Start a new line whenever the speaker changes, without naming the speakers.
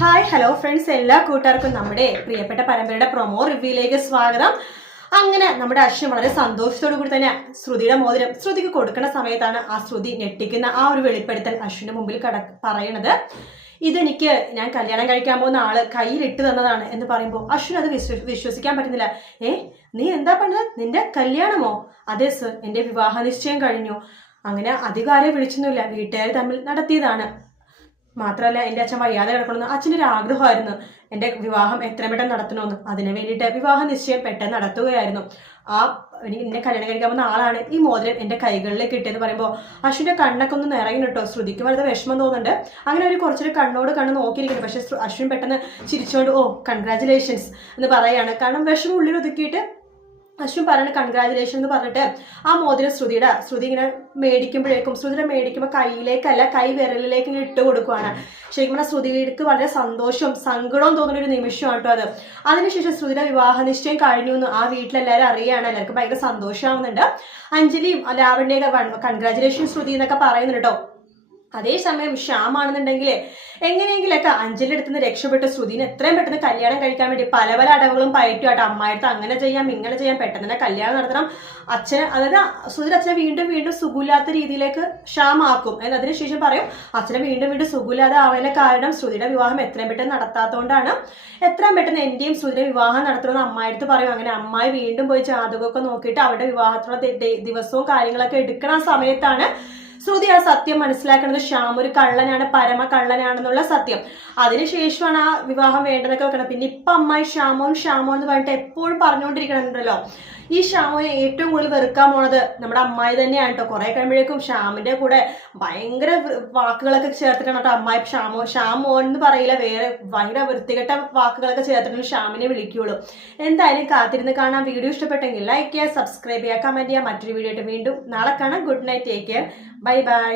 Hi hello friends എല്ലാ കൂട്ടുകാർക്കും നമ്മുടെ പ്രിയപ്പെട്ട പരമ്പരയുടെ പ്രൊമോ റിവ്യൂയിലേക്ക് സ്വാഗതം. അങ്ങനെ നമ്മുടെ അശ്വിൻ വളരെ സന്തോഷത്തോടു കൂടി തന്നെ ശ്രുതിയുടെ മോതിരം ശ്രുതിക്ക് കൊടുക്കുന്ന സമയത്താണ് ആ ശ്രുതി ഞെട്ടിക്കുന്ന ആ ഒരു വെളിപ്പെടുത്തൽ അശ്വിന്റെ മുമ്പിൽ കട പറയണത്. ഇതെനിക്ക് ഞാൻ കല്യാണം കഴിക്കാൻ പോകുന്ന ആൾ കയ്യിലിട്ട് തന്നതാണ് എന്ന് പറയുമ്പോൾ അശ്വിൻ അത് വിശ്വ വിശ്വസിക്കാൻ പറ്റുന്നില്ല. ഏ നീ എന്താ പറഞ്ഞത് നിന്റെ കല്യാണമോ? അതെ സർ. എന്റെ വിവാഹ നിശ്ചയം കഴിഞ്ഞു. അങ്ങനെ അധികാരം വിളിച്ചൊന്നുമില്ല. വീട്ടുകാർ തമ്മിൽ നടത്തിയതാണ്. മാത്രമല്ല എന്റെ അച്ഛൻ വയ്യാതെ കിടക്കണമെന്ന് അച്ഛന്റെ ഒരു ആഗ്രഹമായിരുന്നു. എന്റെ വിവാഹം എത്രയും പെട്ടെന്ന് നടത്തണമെന്ന്. അതിന് വേണ്ടിയിട്ട് വിവാഹ നിശ്ചയം പെട്ടെന്ന് നടത്തുകയായിരുന്നു. ആ എനിക്ക് എന്നെ കല്യാണം കഴിക്കാൻ വന്ന ആളാണ് ഈ മോതിരം എന്റെ കൈകളിലേക്ക് കിട്ടിയെന്ന് പറയുമ്പോൾ അശ്വിന്റെ കണ്ണൊക്കെ ഒന്ന് നിറയുന്നു കേട്ടോ. ശ്രുതിക്ക് വളരെ വിഷമം തോന്നുന്നുണ്ട്. അങ്ങനെ ഒരു കുറച്ചൊരു കണ്ണോട് കണ്ണ് നോക്കിയിരിക്കുന്നു. പക്ഷേ അശ്വിൻ പെട്ടെന്ന് ചിരിച്ചുകൊണ്ട് ഓ കൺഗ്രാറ്റുലേഷൻസ് എന്ന് പറയാണ്. കാരണം വിഷമം ഉള്ളിൽ ഒതുക്കിയിട്ട് അശ്വിൻ പറയണ കൺഗ്രാജുലേഷൻ എന്ന് പറഞ്ഞിട്ട് ആ മോതിരം ശ്രുതിയുടെ ശ്രുതി ഇങ്ങനെ മേടിക്കുമ്പോഴേക്കും ശ്രുതിയുടെ മേടിക്കുമ്പോൾ കയ്യിലേക്കല്ല കൈ വിരലിലേക്ക് ഇങ്ങനെ ഇട്ട് കൊടുക്കുവാണ്. ശരിക്കും പറഞ്ഞാൽ ശ്രുതിക്ക് വളരെ സന്തോഷവും സങ്കടവും തോന്നുന്ന ഒരു നിമിഷമാണ് കേട്ടോ അത്. അതിനുശേഷം ശ്രുതിയുടെ വിവാഹ നിശ്ചയം കഴിഞ്ഞു എന്ന് ആ വീട്ടിലെല്ലാവരും അറിയാണ് എല്ലാവർക്കും ഭയങ്കര സന്തോഷമാവുന്നുണ്ട്. അഞ്ജലിയും ലാവണ്യൊക്കെ കൺഗ്രാജുലേഷൻ ശ്രുതി എന്നൊക്കെ പറയുന്നുണ്ട് കേട്ടോ. അതേസമയം ശ്യാം ആണെന്നുണ്ടെങ്കിൽ എങ്ങനെയെങ്കിലൊക്കെ അഞ്ജലി അടുത്ത് നിന്ന് രക്ഷപ്പെട്ട് ശ്രുതിന് എത്രയും പെട്ടെന്ന് കല്യാണം കഴിക്കാൻ വേണ്ടി പല പല അടവുകളും പയറ്റും ആട്ടെ അമ്മായിടത്ത് അങ്ങനെ ചെയ്യാം ഇങ്ങനെ ചെയ്യാം പെട്ടെന്ന് തന്നെ കല്യാണം നടത്തണം. അച്ഛൻ അതായത് ശ്രുതി അച്ഛനെ വീണ്ടും വീണ്ടും സുഖമില്ലാത്ത രീതിയിലേക്ക് ശ്യാം ആക്കും എന്ന് അതിനുശേഷം പറയും അച്ഛനെ വീണ്ടും വീണ്ടും സുഖമില്ലാതെ ആവാനുള്ള കാരണം ശ്രുതിയുടെ വിവാഹം എത്രയും പെട്ടെന്ന് നടത്താത്തതുകൊണ്ടാണ് എത്രയും പെട്ടെന്ന് എന്റെയും ശ്രുതിയുടെ വിവാഹം നടത്തണമെന്ന് അമ്മായിടത്ത് പറയും. അങ്ങനെ അമ്മായി വീണ്ടും പോയി ജാതകമൊക്കെ നോക്കിയിട്ട് അവരുടെ വിവാഹത്തിനുള്ള ദിവസവും കാര്യങ്ങളൊക്കെ എടുക്കണ സമയത്താണ് ശ്രുതി ആ സത്യം മനസ്സിലാക്കുന്നത് ശ്യാം ഒരു കള്ളനാണ് പരമ കള്ളനാണെന്നുള്ള സത്യം അതിനുശേഷമാണ് ആ വിവാഹം വേണ്ടതൊക്കെ വെക്കണം പിന്നെ ഇപ്പൊ അമ്മായി ശ്യാമോൻ ശ്യാമോ എന്ന് പറഞ്ഞിട്ട് എപ്പോഴും പറഞ്ഞുകൊണ്ടിരിക്കണുണ്ടല്ലോ. ഈ ശ്യാമോനെ ഏറ്റവും കൂടുതൽ വെറുക്കാൻ പോണത് നമ്മുടെ അമ്മായി തന്നെയാണ് കേട്ടോ കുറെ കഴിയുമ്പോഴേക്കും ശ്യാമിന്റെ കൂടെ ഭയങ്കര വാക്കുകളൊക്കെ ചേർത്തിട്ടാണ് കേട്ടോ അമ്മായി ശ്യാമോ ശ്യാമോൻ എന്ന് പറയില്ല വേറെ ഭയങ്കര വൃത്തികെട്ട വാക്കുകളൊക്കെ ചേർത്തിട്ടാണ് ശ്യാമിനെ വിളിക്കുകയുള്ളൂ എന്തായാലും കാത്തിരുന്ന് കാണാൻ വീഡിയോ ഇഷ്ടപ്പെട്ടെങ്കിൽ ലൈക്ക് ചെയ്യുക സബ്സ്ക്രൈബ് ചെയ്യുക കമന്റ് ചെയ്യുക. മറ്റൊരു വീഡിയോ ആയിട്ട് വീണ്ടും നാളെ കാണാം. Good night take care bye bye